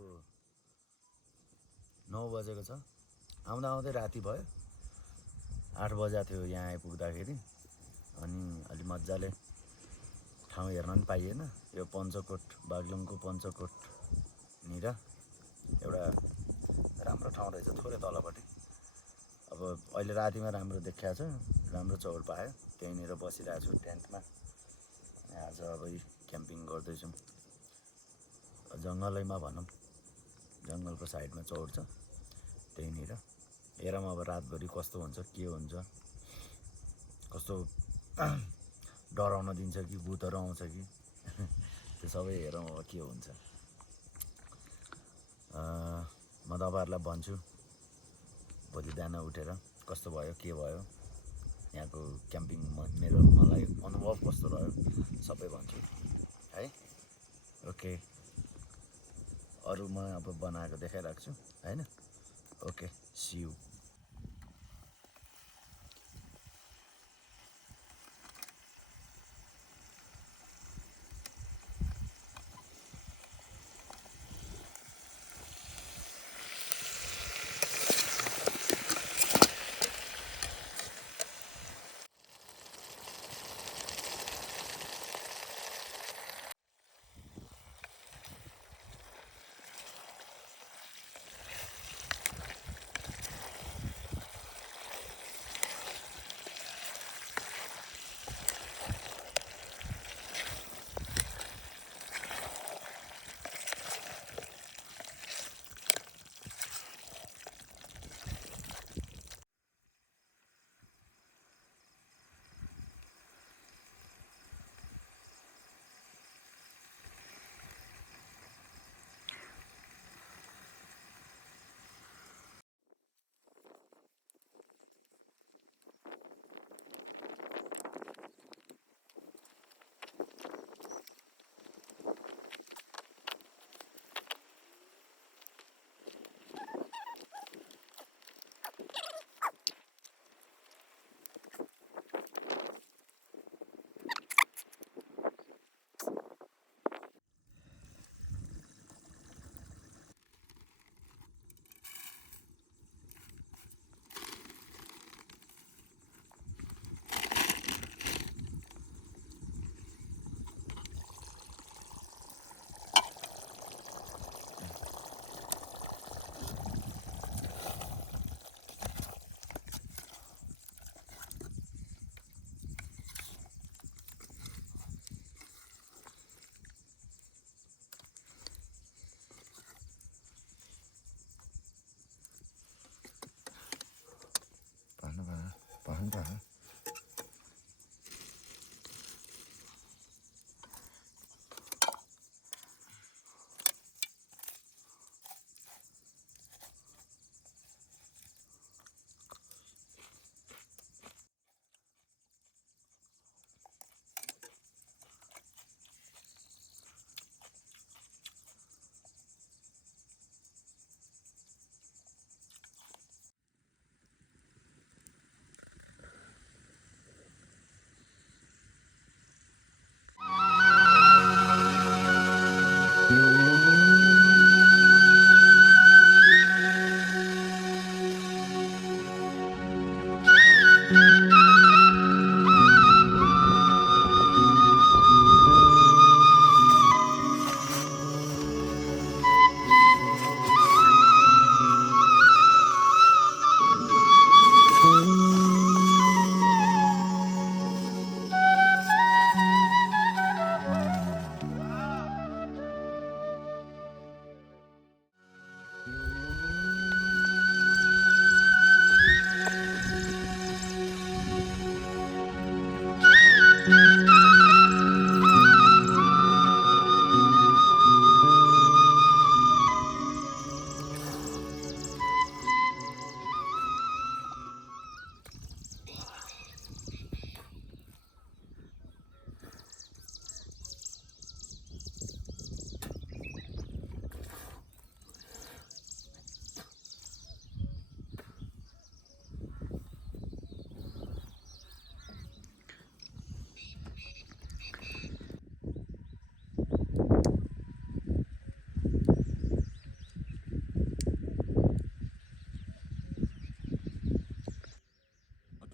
रातिको 9 बजेको छ। आउँदा आउँदै राति भयो। 8 बजा थियो यहाँ आइपुग्दाखेरि। अनि अलि मजाले ठाउँ हेर्न पनि पाइएन। यो पञ्चकोट, बागलुङको पञ्चकोटनिर एउटा राम्रो ठाउँ रहेछ, थोरै तलपट्टि। अब अहिले रातिमा राम्रो देखिया छ, राम्रो चौर पायो। त्यहीँनिर बसिरहेको छु टेन्टमा। आज अब क्याम्पिङ गर्दैछौँ जङ्गलैमा भनौँ, जङ्गलको साइडमा चौर छ त्यहीँनिर। हेरौँ अब रातभरि कस्तो हुन्छ, के हुन्छ, कस्तो डराउन दिन्छ कि भूतहरू आउँछ कि त्यो सबै हेरौँ अब के हुन्छ। म तपाईँहरूलाई भन्छु भोलि बिहान उठेर कस्तो भयो, के भयो, यहाँको क्याम्पिङ मलाई अनुभव कस्तो रह्यो सबै भन्छु है। ओके, अरू म अब बनाएको देखाइराख्छु हैन। Okay, see you. पानी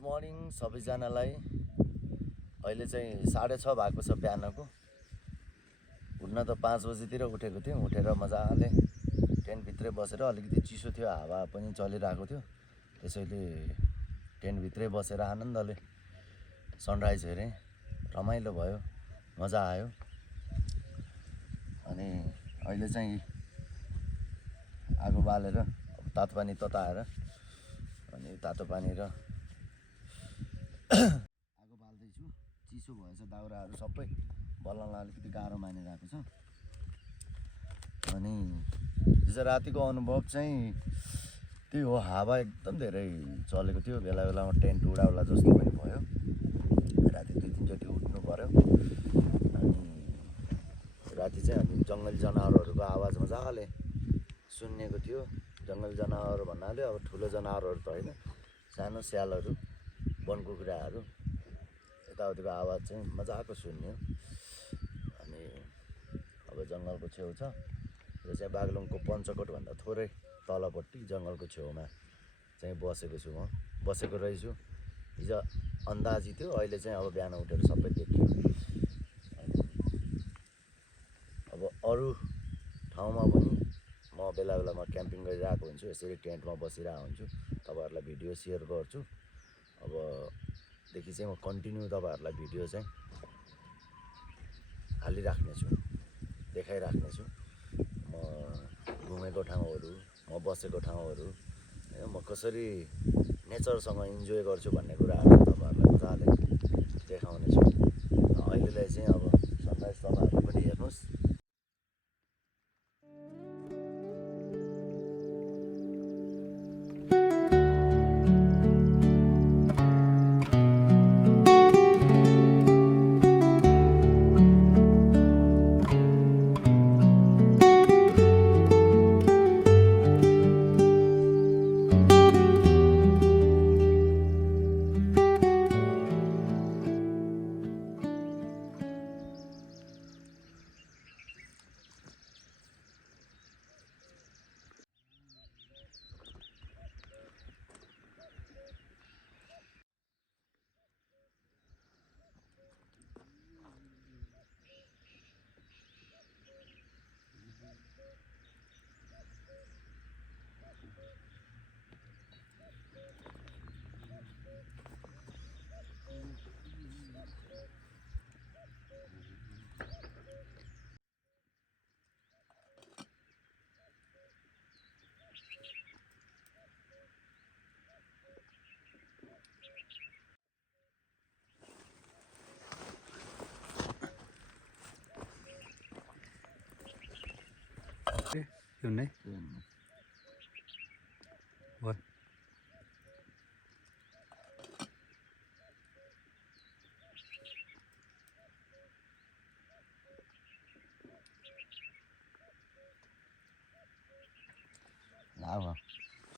मर्निङ सबैजनालाई। अहिले चाहिँ 6:30 भएको छ बिहानको। उठ्न त 5 बजीतिर उठेको थिएँ। उठेर मजाले टेन्टभित्रै बसेर, अलिकति चिसो थियो, हावा पनि चलिरहेको थियो, त्यसैले टेन्टभित्रै बसेर आनन्दले सनराइज हेरेँ। रमाइलो भयो, मजा आयो। अनि अहिले चाहिँ आगो बालेर तातो पानी तताएर अनि तातो पानी र आगो बाल्दैछु। चिसो भएछ, दाउराहरू सबै बल्नलाई अलिकति गाह्रो मानिरहेको छ। अनि हिजो रातिको अनुभव चाहिँ त्यही हो, हावा एकदम धेरै चलेको थियो। बेला बेलामा टेन्ट उडाउला जस्तो पनि भयो। राति 2-3 चोटि उठ्नु पऱ्यो। अनि राति चाहिँ अनि जङ्गली जनावरहरूको आवाज मजाले सुनिएको थियो। जङ्गली जनावर भन्नाले अब ठुलो जनावरहरू त होइन, सानो स्यालहरू, बनकुखुराहरू, यताउतिको आवाज चाहिँ मजाको सुन्यो। अनि अब जङ्गलको छेउ छ। यो चाहिँ बागलुङको पञ्चकोट भन्दा थोरै तलपट्टि जङ्गलको छेउमा चाहिँ बसेको छु। म बसेको रहेछु। हिजो अन्दाजी थियो, अहिले चाहिँ अब बिहान उठेर सबै देखियो। अब अरू ठाउँमा पनि म बेला बेलामा क्याम्पिङ गरिरहेको हुन्छु। यसरी टेन्टमा बसिरहेको हुन्छु, तपाईँहरूलाई भिडियो सेयर गर्छु। अबदेखि चाहिँ म कन्टिन्यू तपाईँहरूलाई भिडियो चाहिँ हालिराख्नेछु, देखाइराख्नेछु। म घुमेको ठाउँहरू, म बसेको ठाउँहरू, होइन, म कसरी नेचरसँग इन्जोय गर्छु भन्ने कुराहरू तपाईँहरूलाई मजाले देखाउनेछु। अहिलेलाई चाहिँ अब सनराइज तपाईँहरू पनि हेर्नुहोस्। Yun